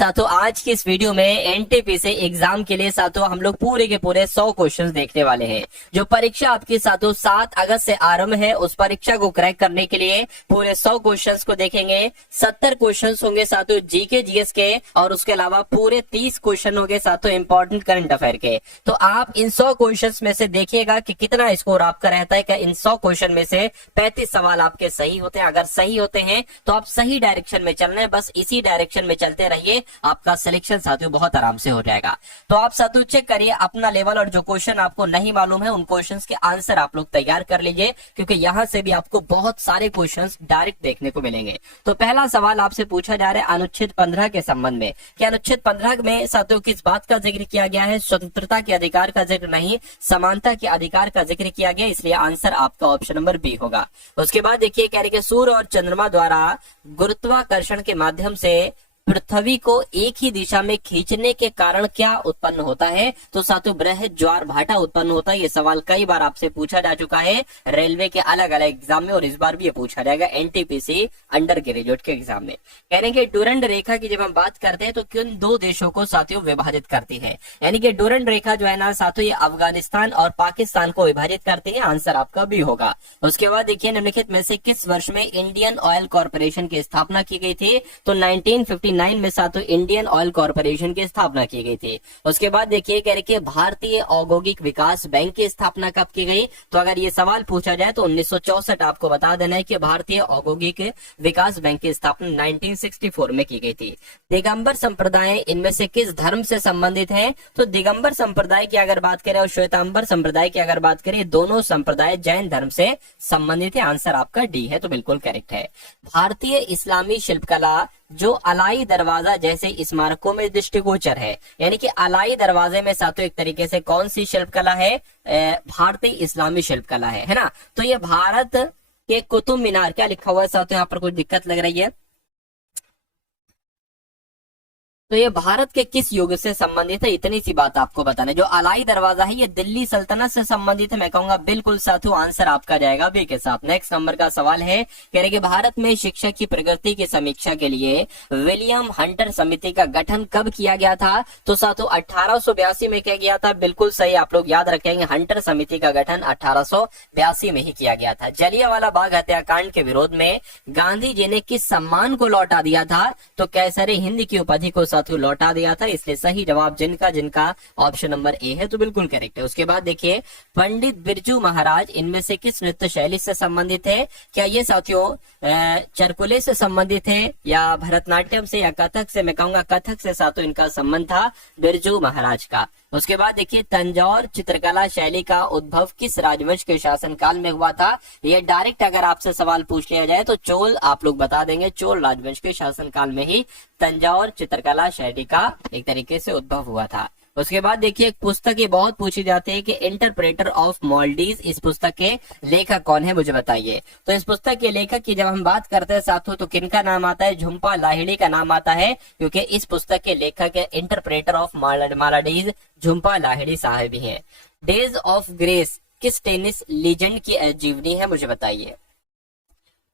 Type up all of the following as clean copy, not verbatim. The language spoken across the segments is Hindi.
साथियों आज की इस वीडियो में एनटीपीसी एग्जाम के लिए साथियों हम लोग पूरे के पूरे 100 क्वेश्चंस देखने वाले हैं। जो परीक्षा आपकी साथियों 7 अगस्त से आरंभ है, उस परीक्षा को क्रैक करने के लिए पूरे 100 क्वेश्चंस को देखेंगे। 70 क्वेश्चंस होंगे साथियों जीके जीएस के, और उसके अलावा पूरे 30 क्वेश्चन होंगे साथियों इंपॉर्टेंट करंट अफेयर के। तो आप इन 100 क्वेश्चंस में से देखिएगा कि कितना स्कोर आपका रहता है। क्या इन 100 क्वेश्चन में से 35 सवाल आपके सही होते हैं? अगर सही होते हैं तो आप सही डायरेक्शन में चल रहे हैं, बस इसी डायरेक्शन में चलते रहिए, आपका सिलेक्शन साथियों बहुत आराम से हो जाएगा। तो आप साथियों चेक करिए अपना लेवल, और जो क्वेश्चन आपको नहीं मालूम है उन क्वेश्चंस के आंसर आप लोग तैयार कर लीजिए, क्योंकि यहां से भी आपको बहुत सारे क्वेश्चंस डायरेक्ट देखने को मिलेंगे। तो पहला सवाल आपसे पूछा जा रहा है अनुच्छेद 15 के संबंध में। क्या अनुच्छेद 15 में साथियों किस बात का जिक्र किया गया है? स्वतंत्रता के अधिकार का जिक्र नहीं, समानता के अधिकार का जिक्र किया गया, इसलिए आंसर आपका ऑप्शन नंबर बी होगा। उसके बाद देखिए कह रहे कि सूर्य और चंद्रमा द्वारा गुरुत्वाकर्षण के माध्यम से पृथ्वी को एक ही दिशा में खींचने के कारण क्या उत्पन्न होता है? तो साथियों बृहद ज्वार भाटा उत्पन्न होता है। ये सवाल कई बार आपसे पूछा जा चुका है रेलवे के अलग अलग एग्जाम में, और इस बार भी ये पूछा जाएगा एनटीपीसी अंडर ग्रेजुएट के एग्जाम में। कह रहे हैं कि डूरंड रेखा की जब हम बात करते हैं तो किन दो देशों को साथियों विभाजित करती है? यानी कि डूरंड रेखा जो है ना साथियों ये अफगानिस्तान और पाकिस्तान को विभाजित करती है, आंसर आपका बी होगा। उसके बाद देखिए निम्नलिखित में से किस वर्ष में इंडियन ऑयल कॉर्पोरेशन की स्थापना की गई थी? तो 1959 में साथियों इंडियन ऑयल कॉर्पोरेशन की स्थापना की गई थी। उसके बाद देखिए कह रहे कि भारतीय औद्योगिक विकास बैंक की स्थापना कब की गई? तो अगर ये सवाल पूछा जाए तो 1964 आपको बता देना है कि भारतीय औद्योगिक विकास बैंक की स्थापना 1964 में की गई थी। दिगंबर संप्रदाय इनमें से किस धर्म से संबंधित है? तो दिगंबर संप्रदाय की अगर बात करें और श्वेतांबर संप्रदाय की अगर बात करें, दोनों संप्रदाय जैन धर्म से संबंधित है, आंसर आपका डी है, तो बिल्कुल करेक्ट है। भारतीय इस्लामी शिल्पकला जो अलाई दरवाजा जैसे स्मारकों में दृष्टिगोचर है, यानी कि अलाई दरवाजे में साथियों एक तरीके से कौन सी शिल्पकला है? भारतीय इस्लामी शिल्पकला है ना। तो ये भारत के कुतुब मीनार, क्या लिखा हुआ है साथियों? यहाँ पर कुछ दिक्कत लग रही है। तो ये भारत के किस युग से संबंधित है? इतनी सी बात आपको बताना है। जो अलाई दरवाजा है ये दिल्ली सल्तनत से संबंधित है, मैं कहूंगा बिल्कुल साथियों आंसर आपका जाएगा बी के साथ। नेक्स्ट नंबर का सवाल है, कह रहे कि भारत में शिक्षा की प्रगति की समीक्षा के लिए विलियम हंटर समिति का गठन कब किया गया था? तो साथियों 1882 में किया गया था, बिल्कुल सही। आप लोग याद रखेंगे हंटर समिति का गठन 1882 में ही किया गया था। जलियांवाला बाग हत्याकांड के विरोध में गांधी जी ने किस सम्मान को लौटा दिया था? तो कैसरे हिंद की उपाधि को लौटा दिया था, इसलिए सही जवाब जिनका ऑप्शन नंबर ए है, तो बिल्कुल करेक्ट है। उसके बाद देखिए पंडित बिरजू महाराज इनमें से किस नृत्य शैली से संबंधित है? क्या ये साथियों चरकुले से संबंधित है, या भरतनाट्यम से, या कथक से? मैं कहूंगा कथक से साथियों इनका संबंध था बिरजू महाराज का। उसके बाद देखिए तंजौर चित्रकला शैली का उद्भव किस राजवंश के शासनकाल में हुआ था? ये डायरेक्ट अगर आपसे सवाल पूछ लिया जाए तो चोल आप लोग बता देंगे, चोल राजवंश के शासनकाल में ही तंजौर चित्रकला शैली का एक तरीके से उद्भव हुआ था। उसके बाद देखिए एक पुस्तक ये बहुत पूछी जाती है कि इंटरप्रेटर ऑफ माल्डीज, इस पुस्तक के लेखक कौन है? मुझे बताइए। तो इस पुस्तक के लेखक की जब हम बात करते हैं साथियों तो किनका नाम आता है? झुम्पा लाहिड़ी का नाम आता है, क्योंकि इस पुस्तक के लेखक है इंटरप्रेटर ऑफ माल्डीज झुम्पा लाहिड़ी साहब ही है। डेज ऑफ ग्रेस किस टेनिस लीजेंड की जीवनी है? मुझे बताइए।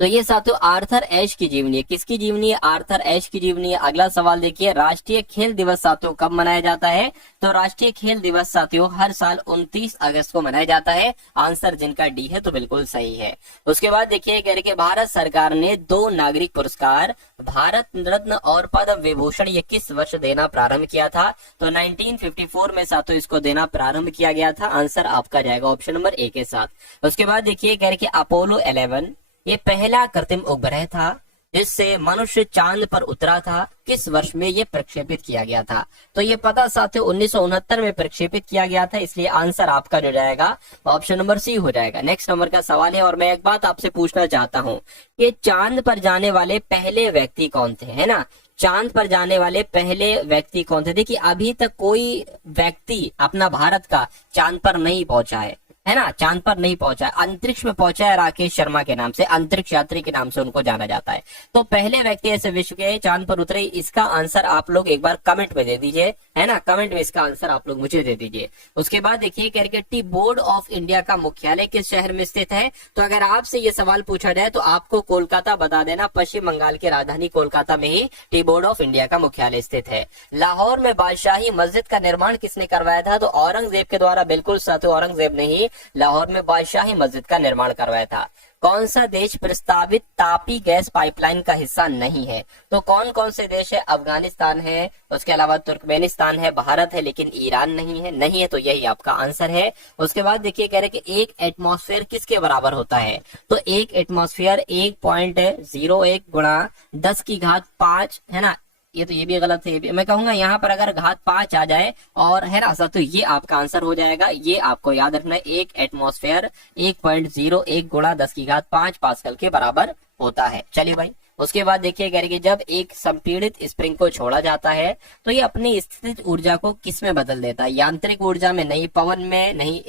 तो ये साथियों आर्थर एश की जीवनी है। किसकी जीवनी है? आर्थर एश की जीवनी है। अगला सवाल देखिए राष्ट्रीय खेल दिवस साथियों कब मनाया जाता है? तो राष्ट्रीय खेल दिवस साथियों हर साल 29 अगस्त को मनाया जाता है, आंसर जिनका डी है, तो बिल्कुल सही है। उसके बाद देखिए कह रहे कि भारत सरकार ने 2 नागरिक पुरस्कार भारत रत्न और पद्म विभूषण ये किस वर्ष देना प्रारंभ किया था? तो 1954 में साथियों इसको देना प्रारंभ किया गया था, आंसर आपका जाएगा ऑप्शन नंबर ए के साथ। उसके बाद देखिए कह रहे कि अपोलो 11 ये पहला कृत्रिम उपग्रह था जिससे मनुष्य चांद पर उतरा था, किस वर्ष में ये प्रक्षेपित किया गया था? तो ये पता साथियों 1969 में प्रक्षेपित किया गया था, इसलिए आंसर आपका जो जाएगा ऑप्शन नंबर सी हो जाएगा। नेक्स्ट नंबर का सवाल है, और मैं एक बात आपसे पूछना चाहता हूँ कि चांद पर जाने वाले पहले व्यक्ति कौन थे, है ना? चांद पर जाने वाले पहले व्यक्ति कौन थे? देखिए अभी तक कोई व्यक्ति अपना भारत का चांद पर नहीं पहुंचा है, है ना, चांद पर नहीं पहुंचा, अंतरिक्ष में पहुंचा है राकेश शर्मा के नाम से, अंतरिक्ष यात्री के नाम से उनको जाना जाता है। तो पहले व्यक्ति ऐसे विश्व के चांद पर उतरे, इसका आंसर आप लोग एक बार कमेंट में दे दीजिए, है ना, कमेंट में इसका आंसर आप लोग मुझे दे दीजिए। उसके बाद देखिए कह रहे टी बोर्ड ऑफ इंडिया का मुख्यालय किस शहर में स्थित है। तो अगर आपसे ये सवाल पूछा जाए तो आपको कोलकाता बता देना, पश्चिम बंगाल की राजधानी कोलकाता में ही टी बोर्ड ऑफ इंडिया का मुख्यालय स्थित है। लाहौर में बादशाही मस्जिद का निर्माण किसने करवाया था। तो औरंगजेब के द्वारा, बिल्कुल साथियों, औरंगजेब ने ही लाहौर में बादशाही मस्जिद का निर्माण करवाया था। कौन सा देश प्रस्तावित तापी गैस पाइपलाइन का हिस्सा नहीं है। तो कौन कौन से देश है, अफगानिस्तान है, उसके अलावा तुर्कमेनिस्तान है, भारत है, लेकिन ईरान नहीं है, नहीं है, तो यही आपका आंसर है। उसके बाद देखिए कह रहे कि एक एटमॉस्फेयर किसके बराबर होता है। तो एक एटमॉस्फेयर 1.01 गुणा 10 की घात 5, है ना, ये भी गलत है, ये भी मैं कहूंगा यहाँ पर अगर घात 5 आ जाए और, है ना, तो ये आपका आंसर हो जाएगा। ये आपको याद रखना है, एक एटमॉस्फेयर 1.01 गुणा 10 की घात 5 पास्कल के बराबर होता है। चलिए भाई, उसके बाद देखिए कह रहे कि जब एक संपीड़ित स्प्रिंग को छोड़ा जाता है तो ये अपनी स्थितिज ऊर्जा को किस में बदल देता है। यांत्रिक ऊर्जा में नहीं, पवन में नहीं,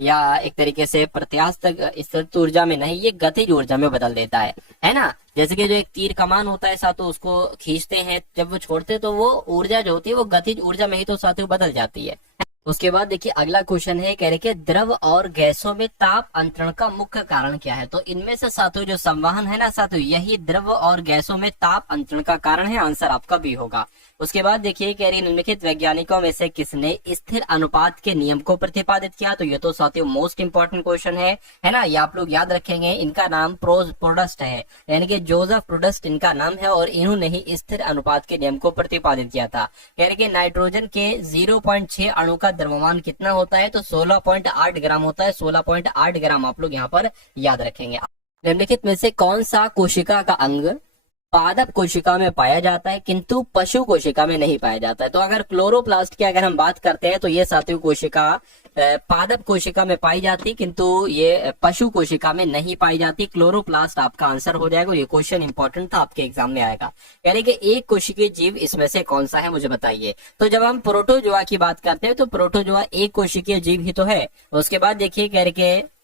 या एक तरीके से प्रत्यास्थ स्थितिज ऊर्जा में नहीं, ये गतिज ऊर्जा में बदल देता है ना। जैसे कि जो एक तीर कमान होता है साथियों, उसको खींचते हैं, जब वो छोड़ते तो वो ऊर्जा जो होती है वो गतिज ऊर्जा में ही तो साथियों बदल जाती है। उसके बाद देखिए अगला क्वेश्चन है, कह रहे कि द्रव और गैसों में ताप अंतरण का मुख्य कारण क्या है। तो इनमें से साथियों जो संवहन है ना साथियों, यही द्रव और गैसों में ताप अंतरण का कारण है। आंसर आपका बी होगा। उसके बाद देखिए कह रही निम्नलिखित वैज्ञानिकों में से किसने स्थिर अनुपात के नियम को प्रतिपादित किया। तो ये तो साथियों मोस्ट इंपॉर्टेंट क्वेश्चन है ना, ये आप लोग याद रखेंगे। इनका नाम प्रोडस्ट है, यानी कि जोसेफ प्रोडस्ट इनका नाम है, और इन्होंने ही स्थिर अनुपात के नियम को प्रतिपादित किया था। कह रहे कि नाइट्रोजन के 0.6 अणु का द्रव्यमान कितना होता है। तो 16.8 ग्राम होता है, 16.8 ग्राम आप लोग यहाँ पर याद रखेंगे। निम्नलिखित में से कौन सा कोशिका का अंग पादप कोशिका में पाया जाता है किंतु पशु कोशिका में नहीं पाया जाता है। तो अगर क्लोरोप्लास्ट की अगर हम बात करते हैं तो ये साथियों कोशिका पादप कोशिका में पाई जाती, किंतु ये पशु कोशिका में नहीं पाई जाती। क्लोरोप्लास्ट आपका आंसर हो जाएगा। ये क्वेश्चन इंपॉर्टेंट था, आपके एग्जाम में आएगा। यानी कि एक कोशिकीय जीव इसमें से कौन सा है, मुझे बताइए। तो जब हम प्रोटोजोआ की बात करते हैं तो प्रोटोजोआ एक कोशिकीय जीव ही तो है। उसके बाद देखिए कह रहे के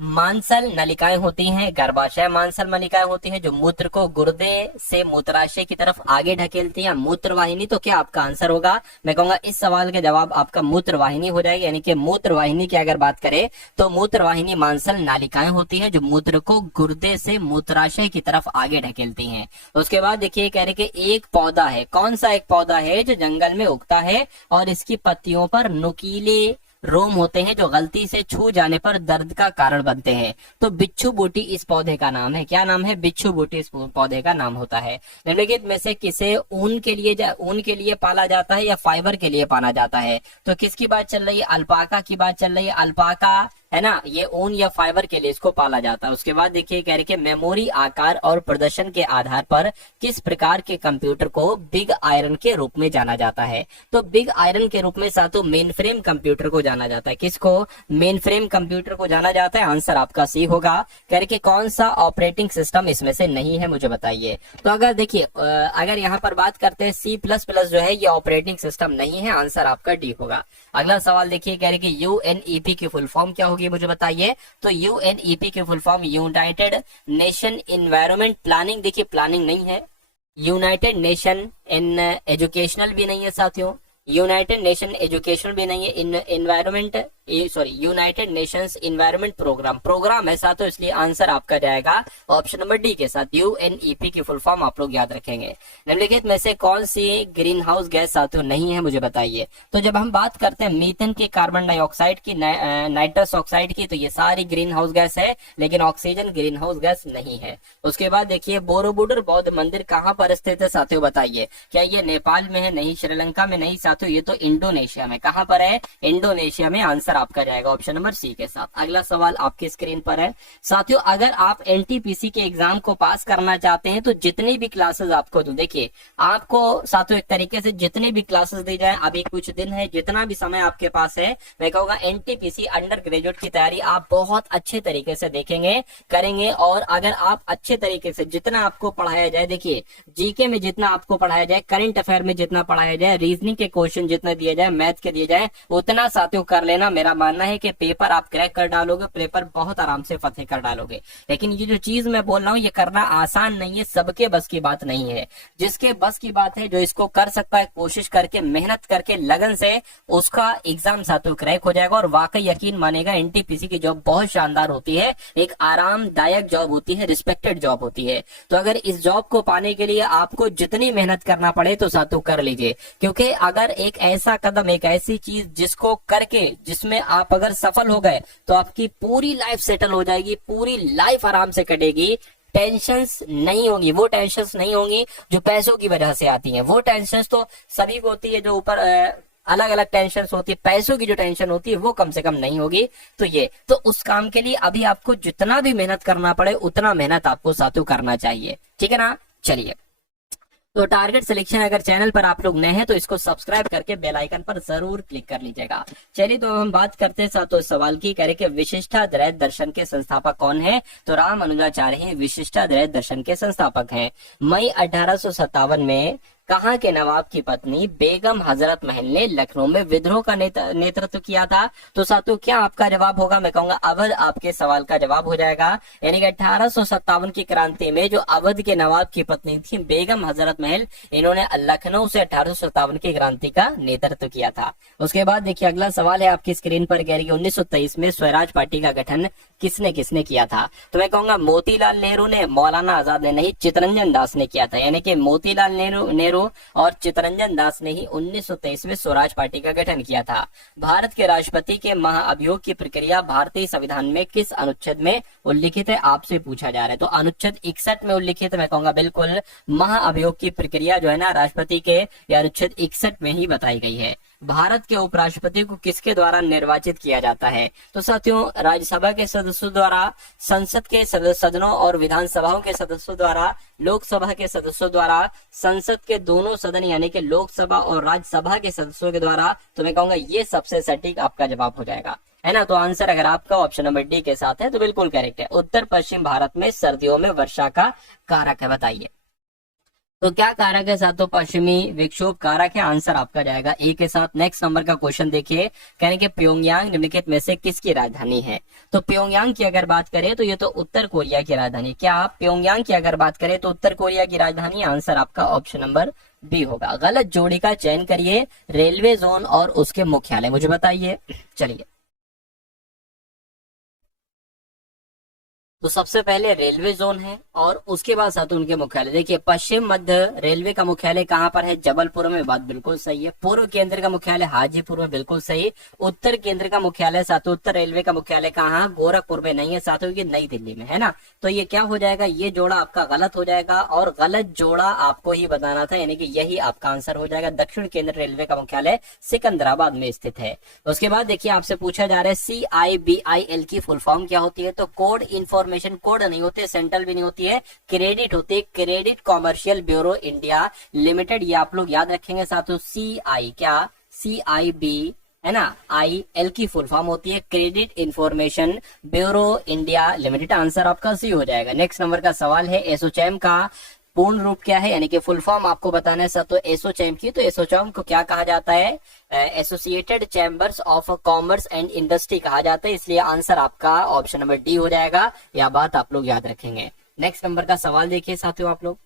मांसल नलिकाएं होती हैं, गर्भाशय मांसल नलिकाएं होती हैं जो मूत्र को गुर्दे से मूत्राशय की तरफ आगे ढकेलती हैं। मूत्रवाहिनी, तो क्या आपका आंसर होगा। मैं कहूंगा इस सवाल का जवाब आपका मूत्रवाहिनी हो जाएगी। यानी कि मूत्रवाहिनी की अगर बात करें तो मूत्रवाहिनी मांसल नालिकाएं होती हैं जो मूत्र को गुर्दे से मूत्राशय की तरफ आगे ढकेलती हैं। उसके बाद देखिए कह रहे कि एक पौधा है, कौन सा एक पौधा है जो जंगल में उगता है और इसकी पत्तियों पर नुकीले रोम होते हैं जो गलती से छू जाने पर दर्द का कारण बनते हैं। तो बिच्छू बूटी इस पौधे का नाम है। क्या नाम है, बिच्छू बूटी इस पौधे का नाम होता है। निम्नलिखित में से किसे ऊन के लिए पाला जाता है या फाइबर के लिए पाला जाता है। तो किसकी बात चल रही है, अल्पाका की बात चल रही है। अल्पाका, है ना, ये ऊन या फाइबर के लिए इसको पाला जाता है। उसके बाद देखिए कह रहे कि मेमोरी आकार और प्रदर्शन के आधार पर किस प्रकार के कंप्यूटर को बिग आयरन के रूप में जाना जाता है। तो बिग आयरन के रूप में साथों मेन फ्रेम कंप्यूटर को जाना जाता है। किसको, मेन फ्रेम कंप्यूटर को जाना जाता है। आंसर आपका सी होगा। कह रहे कि कौन सा ऑपरेटिंग सिस्टम इसमें से नहीं है, मुझे बताइए। तो अगर देखिए अगर यहाँ पर बात करते हैं C++ जो है ये ऑपरेटिंग सिस्टम नहीं है। आंसर आपका डी होगा। अगला सवाल देखिए कह रहे कि UNEP की फुल फॉर्म क्या होगी, मुझे बताइए। तो UNEP की full form United nation environment planning, देखिए प्लानिंग नहीं है। यूनाइटेड नेशन इन एजुकेशनल भी नहीं है साथियों, यूनाइटेड नेशन एजुकेशनल भी नहीं है। Environment United Nations environment programme है साथियों, इसलिए आंसर आपका जाएगा ऑप्शन नंबर डी के साथ। UNEP की फुल फॉर्म आप लोग याद रखेंगे। निम्नलिखित में से कौन सी ग्रीन हाउस गैस साथियों नहीं है, मुझे बताइए। तो जब हम बात करते हैं मीथेन की, कार्बन डाइऑक्साइड की, नाइट्रस ऑक्साइड की, तो ये सारी ग्रीन हाउस गैस है, लेकिन ऑक्सीजन ग्रीन हाउस गैस नहीं है। उसके बाद देखिए बोरोबुडर बौद्ध मंदिर कहाँ पर स्थित है साथियों, बताइए। क्या ये नेपाल में है, नहीं। श्रीलंका में नहीं साथियों, ये तो इंडोनेशिया में। कहाँ पर है, इंडोनेशिया में। आंसर आपका जाएगा ऑप्शन नंबर सी के साथ। अगला सवाल आपकी स्क्रीन पर है साथियों। अगर आप NTPC के एग्जाम को पास करना चाहते हैं तो जितनी भी क्लासेस आपको दो, देखिए आपको साथियों एक तरीके से जितनी भी क्लासेस दी जाए, अभी कुछ दिन है, जितना भी समय आपके पास है, मैं कहूंगा NTPC अंडर ग्रेजुएट की तैयारी आप बहुत अच्छे तरीके से देखेंगे, करेंगे। और अगर आप अच्छे तरीके से जितना आपको पढ़ाया जाए, देखिए जीके में जितना आपको पढ़ाया जाए, करंट अफेयर में जितना पढ़ाया जाए, रीजनिंग के क्वेश्चन जितना दिए जाए, मैथ के दिए जाए, उतना साथियों कर लेना। मेरा मेरा मानना है कि पेपर आप क्रैक कर डालोगे, पेपर बहुत आराम से फतेह कर डालोगे। लेकिन ये जो चीज मैं बोल रहा हूँ ये करना आसान नहीं है, सबके बस की बात नहीं है। जिसके बस की बात है, जो इसको कर सकता है, कोशिश करके मेहनत करके लगन से, उसका एग्जाम साथों क्रैक हो जाएगा। और वाकई यकीन मानेगा एनटीपीसी की जॉब बहुत शानदार होती है, एक आरामदायक जॉब होती है, रिस्पेक्टेड जॉब होती है। तो अगर इस जॉब को पाने के लिए आपको जितनी मेहनत करना पड़े तो साथों कर लीजिए, क्योंकि अगर एक ऐसा कदम, एक ऐसी चीज जिसको करके, जिसमें आप अगर सफल हो गए तो आपकी पूरी लाइफ सेटल हो जाएगी, पूरी लाइफ आराम से कटेगी। टेंशंस नहीं होंगी, वो टेंशंस नहीं होंगी जो पैसों की वजह से आती हैं। वो टेंशंस तो सभी को होती है, जो ऊपर अलग अलग टेंशन होती है, पैसों की जो टेंशन होती है वो कम से कम नहीं होगी। तो ये तो उस काम के लिए अभी आपको जितना भी मेहनत करना पड़े उतना मेहनत आपको साथों करना चाहिए, ठीक है ना। चलिए, तो टारगेट सिलेक्शन अगर चैनल पर आप लोग नए हैं तो इसको सब्सक्राइब करके बेल आइकन पर जरूर क्लिक कर लीजिएगा। चलिए, तो हम बात करते हैं साथों सवाल की, करें कि विशिष्टाद्वैत दर्शन के संस्थापक कौन है। तो रामानुजाचार्य हैं, विशिष्टाद्वैत दर्शन के संस्थापक हैं। मई 1857 में कहाँ के नवाब की पत्नी बेगम हजरत महल ने लखनऊ में विद्रोह का नेतृत्व किया था। तो साथियों क्या आपका जवाब होगा, मैं कहूंगा अवध आपके सवाल का जवाब हो जाएगा। यानी कि 1857 की क्रांति में जो अवध के नवाब की पत्नी थी बेगम हजरत महल, इन्होंने लखनऊ से 1857 की क्रांति का नेतृत्व किया था। उसके बाद देखिए अगला सवाल है आपकी स्क्रीन पर, कह रही है 1923 में स्वराज पार्टी का गठन किसने किसने किया था। तो मैं कहूंगा मोतीलाल नेहरू ने, मौलाना आजाद ने नहीं, चितरंजन दास ने किया था। यानी कि मोतीलाल नेहरू और चितरंजन दास ने ही 1923 में स्वराज पार्टी का गठन किया था। भारत के राष्ट्रपति के महाअभियोग की प्रक्रिया भारतीय संविधान में किस अनुच्छेद में उल्लिखित है, आपसे पूछा जा रहा है। तो अनुच्छेद 61 में उल्लिखित, मैं कहूंगा बिल्कुल महाअभियोग की प्रक्रिया जो है ना राष्ट्रपति के अनुच्छेद 61 में ही बताई गई है। भारत के उपराष्ट्रपति को किसके द्वारा निर्वाचित किया जाता है। तो साथियों राज्यसभा के सदस्यों द्वारा, संसद के सदनों और विधानसभाओं के सदस्यों द्वारा, लोकसभा के सदस्यों द्वारा, संसद के दोनों सदन यानी कि लोकसभा और राज्यसभा के सदस्यों के द्वारा। तो मैं कहूंगा ये सबसे सटीक आपका जवाब हो जाएगा, है ना। तो आंसर अगर आपका ऑप्शन नंबर डी के साथ है तो बिल्कुल करेक्ट है। उत्तर पश्चिम भारत में सर्दियों में वर्षा का कारक है, बताइए। तो क्या कारक है साथों, पश्चिमी विक्षोभ कारक है। आंसर आपका जाएगा ए के साथ। नेक्स्ट नंबर का क्वेश्चन देखिए, कहने के प्योंगयांग निम्नलिखित में से किसकी राजधानी है। तो प्योंगयांग की अगर बात करें तो ये तो उत्तर कोरिया की राजधानी। क्या आप प्योंगयांग की अगर बात करें तो उत्तर कोरिया की राजधानी। आंसर आपका ऑप्शन नंबर बी होगा। गलत जोड़ी का चयन करिए, रेलवे जोन और उसके मुख्यालय मुझे बताइए। चलिए, तो सबसे पहले रेलवे जोन है और उसके बाद साथ उनके मुख्यालय। देखिए पश्चिम मध्य रेलवे का मुख्यालय कहाँ पर है, जबलपुर में, बात बिल्कुल सही है। पूर्व केंद्र का मुख्यालय हाजीपुर में, बिल्कुल सही। उत्तर केंद्र का मुख्यालय साथों, उत्तर रेलवे का मुख्यालय कहाँ, गोरखपुर में नहीं है साथों, ये नई दिल्ली में है ना। तो ये क्या हो जाएगा, ये जोड़ा आपका गलत हो जाएगा और गलत जोड़ा आपको ही बताना था, यानी कि यही आपका आंसर हो जाएगा। दक्षिण केंद्र रेलवे का मुख्यालय सिकंदराबाद में स्थित है। उसके बाद देखिए आपसे पूछा जा रहा है CIBIL की फुल फॉर्म क्या होती है। तो कोड इन्फॉर्मेशन, कोड नहीं होते, सेंट्रल भी नहीं होती है, क्रेडिट होती है, credit commercial bureau India limited. ये आप लोग याद रखेंगे साथियों। CIB है ना, IL की फुल फॉर्म होती है credit information bureau India limited. Answer आपका सी हो जाएगा। नेक्स्ट नंबर का सवाल है एसोचैम का पूर्ण रूप क्या है, यानी कि फुल फॉर्म आपको बताना है सर। तो एसोचैम की, तो एसोचैम को क्या कहा जाता है, associated chambers of commerce and industry कहा जाता है। इसलिए आंसर आपका ऑप्शन नंबर डी हो जाएगा। यह बात आप लोग याद रखेंगे। नेक्स्ट नंबर का सवाल देखिए साथियों आप लोग,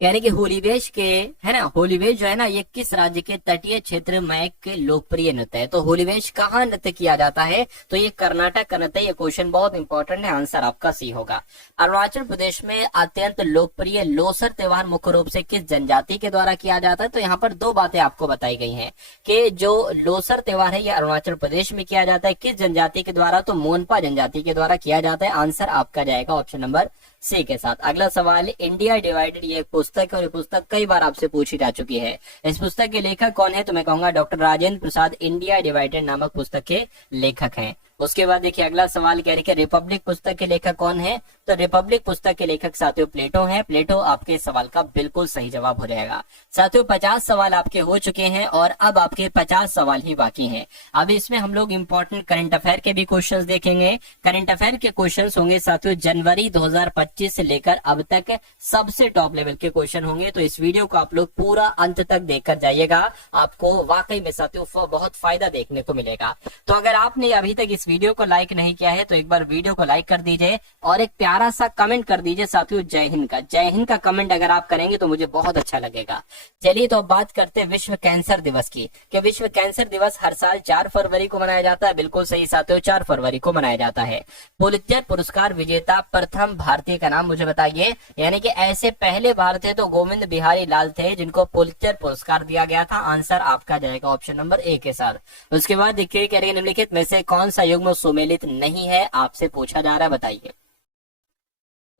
यानी कि होलीवेश के, है ना, होलीवेश जो है ना ये किस राज्य के तटीय क्षेत्र में के लोकप्रिय नृत्य है। तो होलीवेश कहाँ नृत्य किया जाता है, तो ये कर्नाटक का नृत्य। ये क्वेश्चन बहुत इंपॉर्टेंट है, आंसर आपका सी होगा। अरुणाचल प्रदेश में अत्यंत लोकप्रिय लोसर त्योहार मुख्य रूप से किस जनजाति के द्वारा किया जाता है। तो यहाँ पर दो बातें आपको बताई गई हैं कि जो लोसर त्योहार है ये अरुणाचल प्रदेश में किया जाता है, किस जनजाति के द्वारा, तो मोनपा जनजाति के द्वारा किया जाता है। आंसर आपका जाएगा ऑप्शन नंबर सी के साथ। अगला सवाल, इंडिया डिवाइडेड, ये एक पुस्तक है और ये पुस्तक कई बार आपसे पूछी जा चुकी है। इस पुस्तक के लेखक कौन है, तो मैं कहूंगा doctor Rajendra Prasad India divided नामक पुस्तक के लेखक हैं। उसके बाद देखिए अगला सवाल कह रहे कि रिपब्लिक पुस्तक के लेखक कौन है? तो रिपब्लिक पुस्तक के लेखक साथियों प्लेटो है। प्लेटो आपके सवाल का बिल्कुल सही जवाब हो जाएगा। साथियों 50 सवाल आपके हो चुके हैं और अब आपके 50 सवाल ही बाकी हैं। अब इसमें हम लोग इंपॉर्टेंट करंट अफेयर के भी क्वेश्चंस देखेंगे। करंट अफेयर के क्वेश्चंस होंगे साथियों जनवरी 2025 से लेकर अब तक सबसे टॉप लेवल के क्वेश्चन होंगे। तो इस वीडियो को आप लोग पूरा अंत तक देखकर जाइएगा, आपको वाकई में साथियों बहुत फायदा देखने को मिलेगा। तो अगर आपने अभी तक इस वीडियो को लाइक नहीं किया है तो एक बार वीडियो को लाइक कर दीजिए और एक प्यारा सा कमेंट कर दीजिए साथियों जय हिंद का। जय हिंद का कमेंट अगर आप करेंगे तो मुझे बहुत अच्छा लगेगा। चलिए तो अब बात करते हैं विश्व कैंसर दिवस की, कि विश्व कैंसर दिवस हर साल 4 फरवरी को मनाया जाता है। बिल्कुल सही साथियों, 4 फरवरी को मनाया जाता है। पुलित्जर पुरस्कार विजेता प्रथम भारतीय का नाम मुझे बताइए। यानी कि ऐसे पहले भारतीय तो गोविंद बिहारी लाल थे जिनको पुलित्जर पुरस्कार दिया गया था। आंसर आपका जाएगा ऑप्शन नंबर ए के साथ। उसके बाद देखिए कह रहे हैं निम्नलिखित में से कौन सा युग्म सुमेलित नहीं है, आपसे पूछा जा रहा है, बताइए।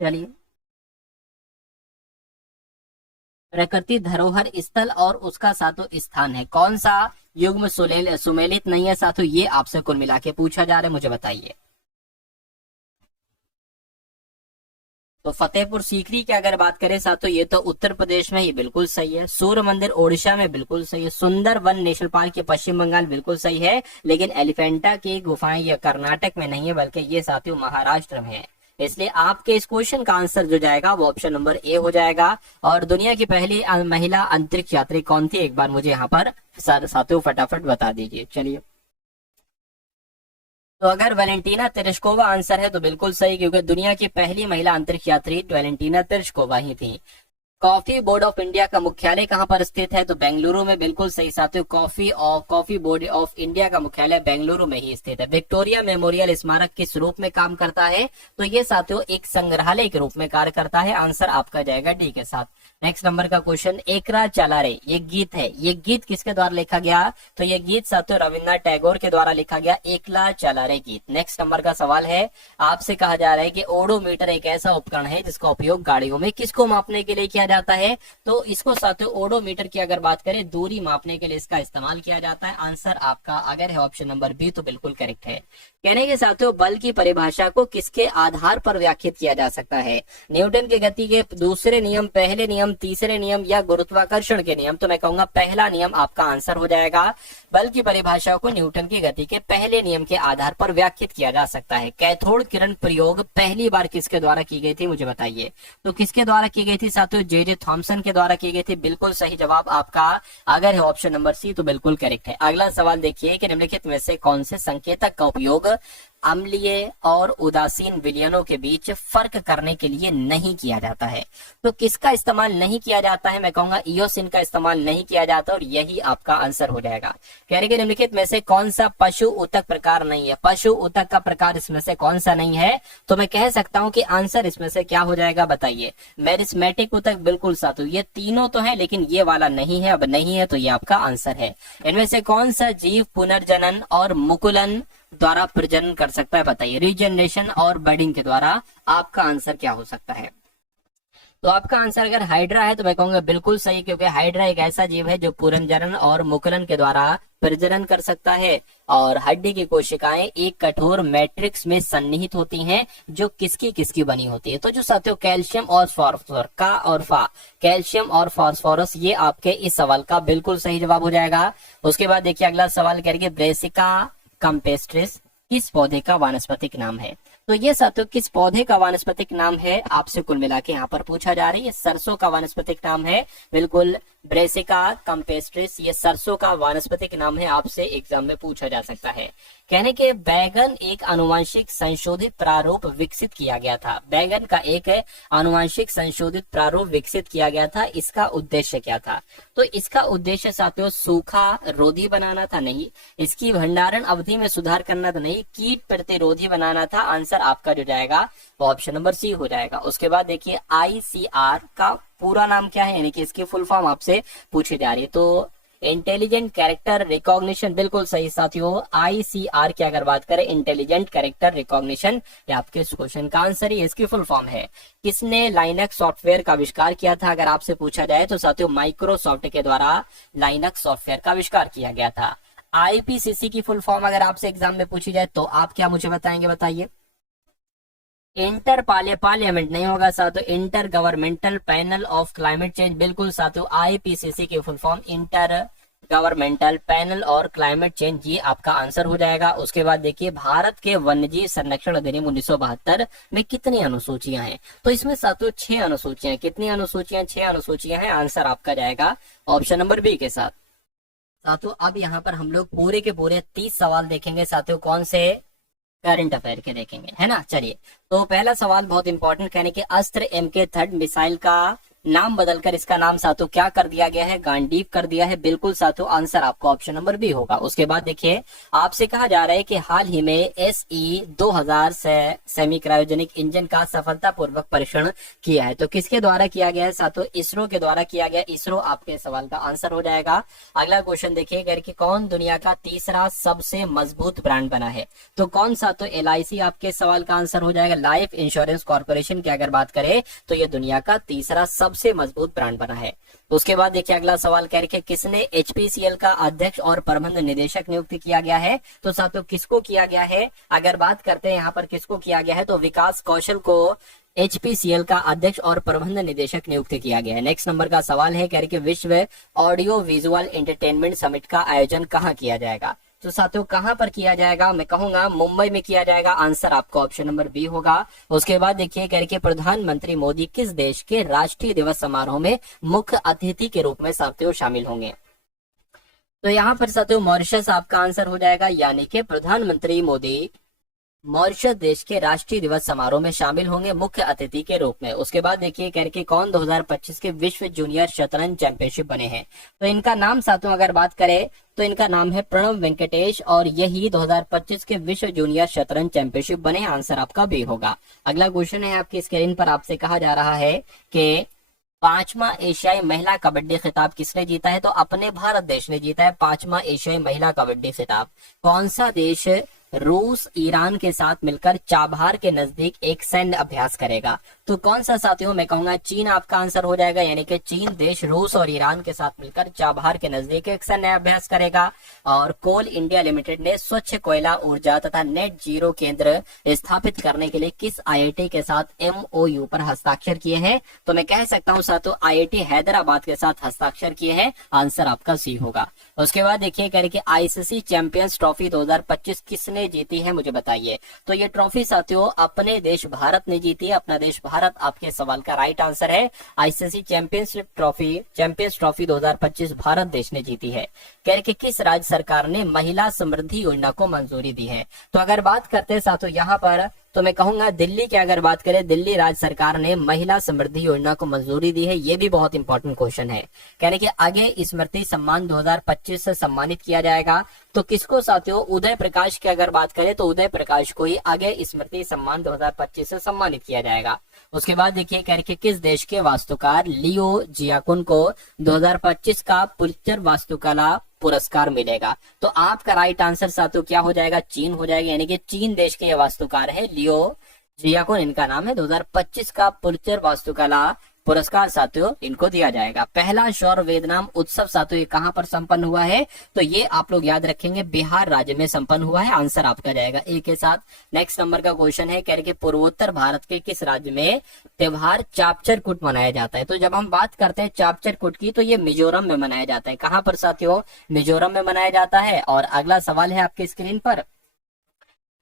चलिए, प्रकृति धरोहर स्थल और उसका सातों स्थान है, कौन सा युग्म सुमेलित नहीं है साथियों, ये आपसे कुल मिला के पूछा जा रहा है, मुझे बताइए। तो फतेहपुर सीकरी की अगर बात करें साथियों ये तो उत्तर प्रदेश में, ये बिल्कुल सही है। सूर्य मंदिर ओडिशा में, बिल्कुल सही है। सुंदर वन नेशनल पार्क ये पश्चिम बंगाल, बिल्कुल सही है। लेकिन एलिफेंटा की गुफाएं ये कर्नाटक में नहीं है बल्कि ये साथियों महाराष्ट्र में है। इसलिए आपके इस क्वेश्चन का आंसर जो जाएगा वो ऑप्शन नंबर ए हो जाएगा। और दुनिया की पहली महिला अंतरिक्ष यात्री कौन थी, एक बार मुझे यहाँ पर साथियों फटाफट बता दीजिए। चलिए, तो अगर वैलेंटीना तेरेस्कोवा आंसर है तो बिल्कुल सही, क्योंकि दुनिया की पहली महिला अंतरिक्ष यात्री वैलेंटीना तेरेस्कोवा ही थी। कॉफी बोर्ड ऑफ इंडिया का मुख्यालय कहां पर स्थित है, तो बेंगलुरु में, बिल्कुल सही साथियों। कॉफी बोर्ड ऑफ इंडिया का मुख्यालय बेंगलुरु में ही स्थित है। विक्टोरिया मेमोरियल स्मारक किस रूप में काम करता है, तो ये साथियों एक संग्रहालय के रूप में कार्य करता है। आंसर आपका जाएगा डी के साथ। नेक्स्ट नंबर का क्वेश्चन, एकरा चला रे ये गीत है, ये गीत किसके द्वारा लिखा गया, तो ये गीत साथियों रविन्द्रनाथ टैगोर के द्वारा लिखा गया, एकला चला रे गीत। नेक्स्ट नंबर का सवाल है, आपसे कहा जा रहा है कि ओडोमीटर एक ऐसा उपकरण है जिसका उपयोग गाड़ियों में किसको मापने के लिए किया जाता है, तो इसको साथियों ओडोमीटर की अगर बात करें दूरी मापने के लिए इसका इस्तेमाल किया जाता है। आंसर आपका अगर है ऑप्शन नंबर बी तो बिल्कुल करेक्ट है। कहने के साथियों बल की परिभाषा को किसके आधार पर व्याख्यात किया जा सकता है, न्यूटन के गति के दूसरे नियम, पहले नियम, तीसरे नियम या गुरुत्वाकर्षण के नियम, तो मैं कहूंगा पहला नियम आपका आंसर हो जाएगा। बल की परिभाषा को न्यूटन की गति के पहले नियम के आधार पर व्याख्यात किया जा सकता है। कैथोड किरण प्रयोग पहली बार किसके द्वारा की गई थी, मुझे बताइए। तो किसके द्वारा की गई थी साथियों, जे थॉमसन के द्वारा की गई थी। बिल्कुल सही जवाब आपका अगर है ऑप्शन नंबर सी तो बिल्कुल करेक्ट है। अगला सवाल देखिए कि निम्नलिखित में से कौन से संकेतक का उपयोग अम्लीय और उदासीन विलयनों के बीच फर्क करने के लिए नहीं किया जाता है, तो किसका इस्तेमाल नहीं किया जाता है, मैं कहूंगा इयोसिन का इस्तेमाल नहीं किया जाता और यही आपका आंसर हो जाएगा। कह रहे निम्नलिखित में से कौन सा पशु ऊतक प्रकार नहीं है, पशु ऊतक का प्रकार इसमें से कौन सा नहीं है, तो मैं कह सकता हूं कि आंसर इसमें से क्या हो जाएगा, बताइए। मेरिस्मेटिक ऊतक, बिल्कुल साथियों ये तीनों तो है लेकिन ये वाला नहीं है, अब नहीं है तो ये आपका आंसर है। इनमें से कौन सा जीव पुनर्जनन और मुकुलन द्वारा प्रजनन कर सकता है, बताइए। रीजनरेशन और बर्डिंग के द्वारा आपका आंसर क्या हो सकता है, तो आपका आंसर अगर हाइड्रा है तो मैं कहूंगा बिल्कुल सही, क्योंकि हाइड्रा एक ऐसा जीव है जो पुनर्जनन और मुकुलन के द्वारा प्रजनन कर सकता है। और हड्डी की कोशिकाएं एक कठोर मैट्रिक्स में सन्निहित होती हैं जो किसकी किसकी बनी होती है, तो जो साथियों कैल्शियम और फास्फोरस का और कैल्शियम और फास्फोरस, ये आपके इस सवाल का बिल्कुल सही जवाब हो जाएगा। उसके बाद देखिए अगला सवाल करेंगे, ब्रेसिका कैम्पेस्ट्रिस किस पौधे का वानस्पतिक नाम है, तो ये साथियों किस पौधे का वानस्पतिक नाम है आपसे कुल मिला के यहाँ पर पूछा जा रहा है। ये सरसों का वानस्पतिक नाम है, बिल्कुल ब्रेसिका कैम्पेस्ट्रिस ये सरसों का वानस्पतिक नाम है, आपसे एग्जाम में पूछा जा सकता है। कहने के बैगन एक आनुवंशिक संशोधित प्रारूप विकसित किया गया था, बैगन का एक आनुवंशिक संशोधित प्रारूप विकसित किया गया था, इसका उद्देश्य क्या था, तो इसका उद्देश्य साथियों सूखा रोधी बनाना था, नहीं। इसकी भंडारण अवधि में सुधार करना था, नहीं। कीट प्रतिरोधी बनाना था, आंसर आपका जो जाएगा वो ऑप्शन नंबर सी हो जाएगा। उसके बाद देखिए ICR का पूरा नाम क्या है, यानी कि इसकी फुल फॉर्म आपसे पूछी जा रही है, तो इंटेलिजेंट कैरेक्टर रिकॉग्निशन, बिल्कुल सही साथियों। ICR की अगर बात करें इंटेलिजेंट कैरेक्टर रिकॉग्निशन, ये आपके इस क्वेश्चन का आंसर ही इसकी फुल फॉर्म है। किसने लाइनक्स सॉफ्टवेयर का आविष्कार किया था, अगर आपसे पूछा जाए तो साथियों माइक्रोसॉफ्ट के द्वारा लाइनक्स सॉफ्टवेयर का आविष्कार किया गया था। आईपीसीसी की फुल फॉर्म अगर आपसे एग्जाम में पूछी जाए तो आप क्या मुझे बताएंगे, बताइए। इंटर पार्लियामेंट नहीं होगा साथियों, inter governmental panel of climate change, बिल्कुल साथियों आईपीसीसी की full form inter governmental panel और क्लाइमेट चेंज, ये आपका आंसर हो जाएगा। उसके बाद देखिए भारत के वन्यजीव संरक्षण अधिनियम 1972 में कितनी अनुसूचियां हैं, तो इसमें साथियों 6 अनुसूचियां। कितनी अनुसूचियां? 6 अनुसूचियां हैं। आंसर आपका जाएगा ऑप्शन नंबर बी के साथ। साथियों अब यहाँ पर हम लोग पूरे के पूरे 30 सवाल देखेंगे साथियों, कौन से? करंट अफेयर के देखेंगे, है ना। चलिए तो पहला सवाल बहुत इंपॉर्टेंट, कहने के अस्त्र MK3 मिसाइल का नाम बदलकर इसका नाम साथियों क्या कर दिया गया है? गांडीव कर दिया है, बिल्कुल साथियों आंसर आपको ऑप्शन नंबर बी होगा। उसके बाद देखिए आपसे कहा जा रहा है कि हाल ही में SE-2000 से सेमी क्रायोजेनिक इंजन का सफलतापूर्वक परीक्षण किया है, तो किसके द्वारा किया गया है साथियों? इसरो के द्वारा किया गया। इसरो आपके सवाल का आंसर हो जाएगा। अगला क्वेश्चन देखिए कि कौन दुनिया का तीसरा सबसे मजबूत ब्रांड बना है, तो कौन सा? तो LIC आपके सवाल का आंसर हो जाएगा। लाइफ इंश्योरेंस कॉर्पोरेशन की अगर बात करें तो ये दुनिया का तीसरा सबसे मजबूत ब्रांड बना है। उसके बाद देखिए अगला सवाल कह रहे किसने HPCL का अध्यक्ष और प्रबंध निदेशक नियुक्त किया गया है, तो साथियों किसको किया गया है? अगर बात करते हैं यहाँ पर किसको किया गया है तो विकास कौशल को HPCL का अध्यक्ष और प्रबंध निदेशक नियुक्त किया गया है। नेक्स्ट नंबर का सवाल है कह रहे विश्व ऑडियो विजुअल एंटरटेनमेंट समिट का आयोजन कहाँ किया जाएगा, तो साथियों कहां पर किया जाएगा? मैं कहूंगा मुंबई में किया जाएगा। आंसर आपका ऑप्शन नंबर बी होगा। उसके बाद देखिए करके प्रधानमंत्री मोदी किस देश के राष्ट्रीय दिवस समारोह में मुख्य अतिथि के रूप में साथियों शामिल होंगे, तो यहाँ पर साथियों मॉरिशस आपका आंसर हो जाएगा, यानी कि प्रधानमंत्री मोदी मॉरिशस देश के राष्ट्रीय दिवस समारोह में शामिल होंगे मुख्य अतिथि के रूप में। उसके बाद देखिए करके कौन 2025 के विश्व जूनियर शतरंज चैंपियनशिप बने हैं, तो इनका नाम साथियों अगर बात करें तो इनका नाम है प्रणव वेंकटेश, और यही 2025 के विश्व जूनियर शतरंज चैंपियनशिप बने। आंसर आपका बी होगा। अगला क्वेश्चन है आपकी स्क्रीन पर, आपसे कहा जा रहा है कि 5वां एशियाई महिला कबड्डी खिताब किसने जीता है, तो अपने भारत देश ने जीता है 5वां एशियाई महिला कबड्डी खिताब। कौन सा देश रूस ईरान के साथ मिलकर चाबहार के नजदीक एक सैन्य अभ्यास करेगा, तो कौन सा साथियों? मैं कहूंगा चीन आपका आंसर हो जाएगा, यानी कि चीन देश रूस और ईरान के साथ मिलकर चाबहार के नजदीक एक सैन्य अभ्यास करेगा। और कोल इंडिया लिमिटेड ने स्वच्छ कोयला ऊर्जा तथा नेट जीरो केंद्र स्थापित करने के लिए किस IIT के साथ MOU पर हस्ताक्षर किए हैं, तो मैं कह सकता हूँ साथियों IIT हैदराबाद के साथ हस्ताक्षर किए हैं। आंसर आपका सी होगा। उसके बाद देखिए कह रहे कि ICC चैंपियंस ट्रॉफी 2025 किसने जीती है, मुझे बताइए, तो ये ट्रॉफी साथियों अपने देश भारत ने जीती है। अपना देश भारत आपके सवाल का राइट आंसर है। ICC चैंपियंस ट्रॉफी 2025 भारत देश ने जीती है। कह रहे कि किस राज्य सरकार ने महिला समृद्धि योजना को मंजूरी दी है, तो अगर बात करते हैं साथियों यहाँ पर तो मैं कहूंगा दिल्ली की अगर बात करें, दिल्ली राज्य सरकार ने महिला समृद्धि योजना को मंजूरी दी है। ये भी बहुत इंपॉर्टेंट क्वेश्चन है। कह रहे कि आगे स्मृति सम्मान 2025 से सम्मानित किया जाएगा, तो किसको साथियों? उदय प्रकाश की अगर बात करें तो उदय प्रकाश को ही आगे स्मृति सम्मान 2025 से सम्मानित किया जाएगा। उसके बाद देखिए कह रहे कि किस देश के वास्तुकार लियो जियाकुन को 2025 का पुलित्जर वास्तुकला पुरस्कार मिलेगा, तो आपका राइट आंसर साथियों क्या हो जाएगा? चीन हो जाएगा, यानी कि चीन देश के ये वास्तुकार है लियो जियाकुन, इनका नाम है। 2025 का पुलित्जर वास्तुकला पुरस्कार साथियों इनको दिया जाएगा। पहला सौर वेदनाम उत्सव साथियों कहां पर संपन्न हुआ है, तो ये आप लोग याद रखेंगे बिहार राज्य में संपन्न हुआ है। आंसर आपका जाएगा ए के साथ। नेक्स्ट नंबर का क्वेश्चन है कह रहे कि पूर्वोत्तर भारत के किस राज्य में त्योहार चापचर कुट मनाया जाता है, तो जब हम बात करते हैं चापचर कुट की तो ये मिजोरम में मनाया जाता है। कहां पर साथियों? मिजोरम में मनाया जाता है। और अगला सवाल है आपकी स्क्रीन पर,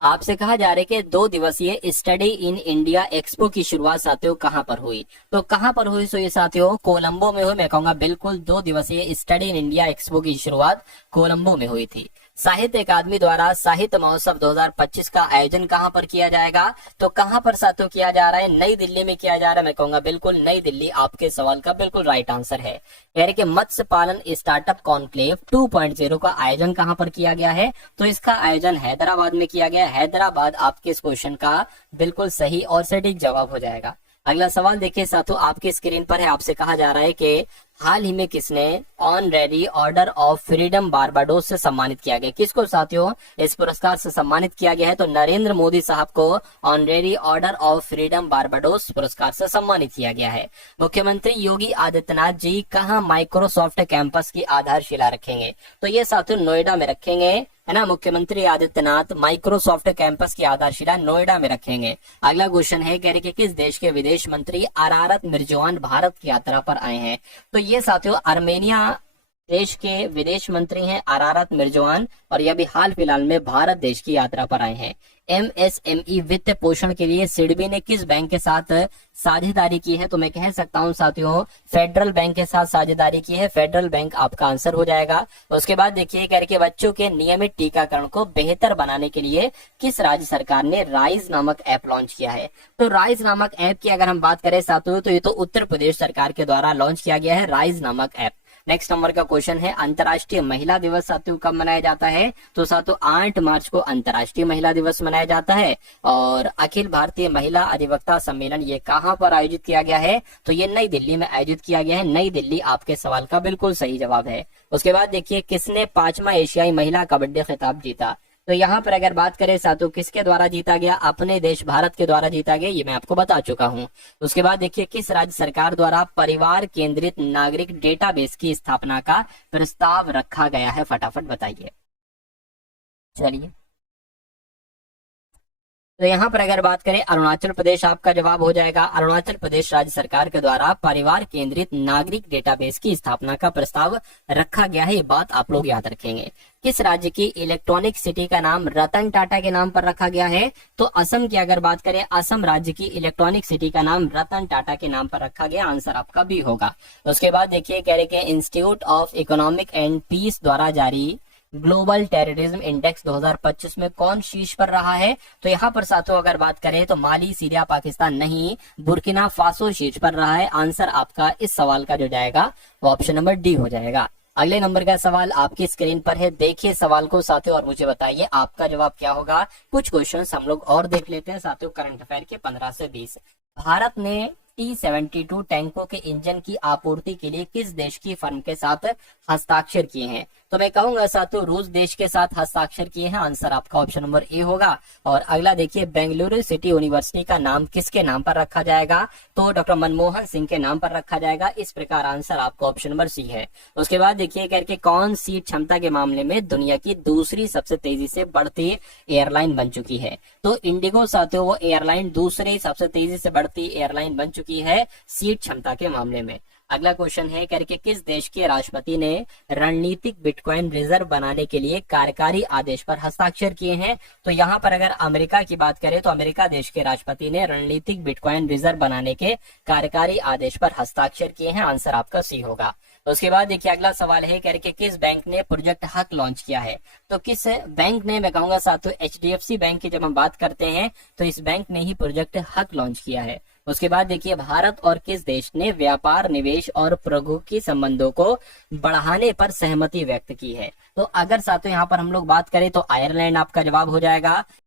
आपसे कहा जा रहा है कि 2 दिवसीय स्टडी इन इंडिया एक्सपो की शुरुआत साथियों कहां पर हुई, तो कहां पर हुई? सो ये साथियों कोलंबो में हुई। मैं कहूंगा बिल्कुल 2 दिवसीय स्टडी इन इंडिया एक्सपो की शुरुआत कोलंबो में हुई थी। साहित्य अकादमी द्वारा साहित्य महोत्सव 2025 का आयोजन कहां पर किया जाएगा, तो कहां पर साथियों किया जा रहा है? नई दिल्ली में किया जा रहा है। मैं कहूंगा बिल्कुल नई दिल्ली आपके सवाल का बिल्कुल राइट आंसर है। कह रहे कि मत्स्य पालन स्टार्टअप कॉन्क्लेव 2.0 का आयोजन कहां पर किया गया है, तो इसका आयोजन हैदराबाद में किया गया। हैदराबाद आपके इस क्वेश्चन का बिल्कुल सही और सटीक जवाब हो जाएगा। अगला सवाल देखिए साथियों आपकी स्क्रीन पर है, आपसे कहा जा रहा है कि हाल ही में किसने honorary order of freedom Barbados से सम्मानित किया गया? किसको साथियों इस पुरस्कार से सम्मानित किया गया है? तो नरेंद्र मोदी साहब को honorary order of freedom Barbados पुरस्कार से सम्मानित किया गया है। मुख्यमंत्री योगी आदित्यनाथ जी कहां माइक्रोसॉफ्ट कैंपस की आधारशिला रखेंगे? तो ये साथियों नोएडा में रखेंगे, है ना। मुख्यमंत्री आदित्यनाथ माइक्रोसॉफ्ट कैंपस की आधारशिला नोएडा में रखेंगे। अगला क्वेश्चन है, कह रहे कि किस देश के विदेश मंत्री अरारत मिर्जोआन भारत की यात्रा पर आए हैं? तो ये साथियों आर्मेनिया देश के विदेश मंत्री हैं अरारत मिर्जोआन, और यह भी हाल फिलहाल में भारत देश की यात्रा पर आए हैं। एमएसएमई वित्त पोषण के लिए सिडबी ने किस बैंक के साथ साझेदारी की है? तो मैं कह सकता हूं साथियों फेडरल बैंक के साथ साझेदारी की है। फेडरल बैंक आपका आंसर हो जाएगा। उसके बाद देखिए करके बच्चों के नियमित टीकाकरण को बेहतर बनाने के लिए किस राज्य सरकार ने राइज नामक ऐप लॉन्च किया है? तो राइज नामक ऐप की अगर हम बात करें साथियों तो ये तो उत्तर प्रदेश सरकार के द्वारा लॉन्च किया गया है राइज नामक ऐप। नेक्स्ट नंबर का क्वेश्चन है, अंतर्राष्ट्रीय महिला दिवस साथियों कब मनाया जाता है? तो साथियों 8 मार्च को अंतर्राष्ट्रीय महिला दिवस मनाया जाता है। और अखिल भारतीय महिला अधिवक्ता सम्मेलन ये कहां पर आयोजित किया गया है? तो ये नई दिल्ली में आयोजित किया गया है। नई दिल्ली आपके सवाल का बिल्कुल सही जवाब है। उसके बाद देखिए किसने 5वां एशियाई महिला कबड्डी खिताब जीता? तो यहाँ पर अगर बात करें साथियों किसके द्वारा जीता गया? अपने देश भारत के द्वारा जीता गया, ये मैं आपको बता चुका हूँ। उसके बाद देखिए किस राज्य सरकार द्वारा परिवार केंद्रित नागरिक डेटाबेस की स्थापना का प्रस्ताव रखा गया है? फटाफट बताइए। चलिए, तो यहाँ पर अगर बात करें अरुणाचल प्रदेश आपका जवाब हो जाएगा। अरुणाचल प्रदेश राज्य सरकार के द्वारा परिवार केंद्रित नागरिक डेटाबेस की स्थापना का प्रस्ताव रखा गया है, ये बात आप लोग याद रखेंगे। किस राज्य की इलेक्ट्रॉनिक सिटी का नाम रतन टाटा के नाम पर रखा गया है? तो असम की अगर बात करें असम राज्य की इलेक्ट्रॉनिक सिटी का नाम रतन टाटा के नाम पर रखा गया। आंसर आपका बी होगा। उसके बाद देखिए कह रहे कि institute of economic and peace द्वारा जारी ग्लोबल टेररिज्म इंडेक्स 2025 में कौन शीर्ष पर रहा है? तो यहाँ पर साथियों अगर बात करें तो माली, सीरिया, पाकिस्तान नहीं, बुर्किना फासो शीर्ष पर रहा है। आंसर आपका इस सवाल का जो जाएगा वो ऑप्शन नंबर डी हो जाएगा। अगले नंबर का सवाल आपकी स्क्रीन पर है, देखिए सवाल को साथियों और मुझे बताइए आपका जवाब क्या होगा। कुछ क्वेश्चंस हम लोग और देख लेते हैं साथियों करंट अफेयर के 15 से 20। भारत ने T-72 टैंकों के इंजन की आपूर्ति के लिए किस देश की फर्म के साथ हस्ताक्षर किए हैं? तो मैं कहूंगा साथियों रूस देश के साथ हस्ताक्षर किए हैं। आंसर आपका ऑप्शन नंबर ए होगा। और अगला देखिए बेंगलुरु सिटी यूनिवर्सिटी का नाम किसके नाम पर रखा जाएगा? तो डॉक्टर मनमोहन सिंह के नाम पर रखा जाएगा। इस प्रकार आंसर आपका ऑप्शन नंबर सी है। उसके बाद देखिए करके कौन सीट क्षमता के मामले में दुनिया की दूसरी सबसे तेजी से बढ़ती एयरलाइन बन चुकी है? तो इंडिगो साथियों वो एयरलाइन दूसरी सबसे तेजी से बढ़ती एयरलाइन बन चुकी है सीट क्षमता के मामले में। अगला क्वेश्चन है करके किस देश के राष्ट्रपति ने रणनीतिक बिटकॉइन रिजर्व बनाने के लिए कार्यकारी आदेश पर हस्ताक्षर किए हैं? तो यहाँ पर अगर अमेरिका की बात करें तो अमेरिका देश के राष्ट्रपति ने रणनीतिक बिटकॉइन रिजर्व बनाने के कार्यकारी आदेश पर हस्ताक्षर किए हैं। आंसर आपका सी होगा। उसके बाद देखिए अगला सवाल है करके किस बैंक ने प्रोजेक्ट हक लॉन्च किया है? तो किस बैंक ने? मैं कहूंगा साथियों HDFC बैंक की जब हम बात करते हैं तो इस बैंक ने ही प्रोजेक्ट हक लॉन्च किया है। उसके बाद देखिए भारत और किस देश ने व्यापार, निवेश और प्रौद्योगिकी संबंधों को बढ़ाने पर सहमति व्यक्त की है? तो अगर साथियों यहाँ पर हम लोग बात करें तो आयरलैंड आपका जवाब हो जाएगा।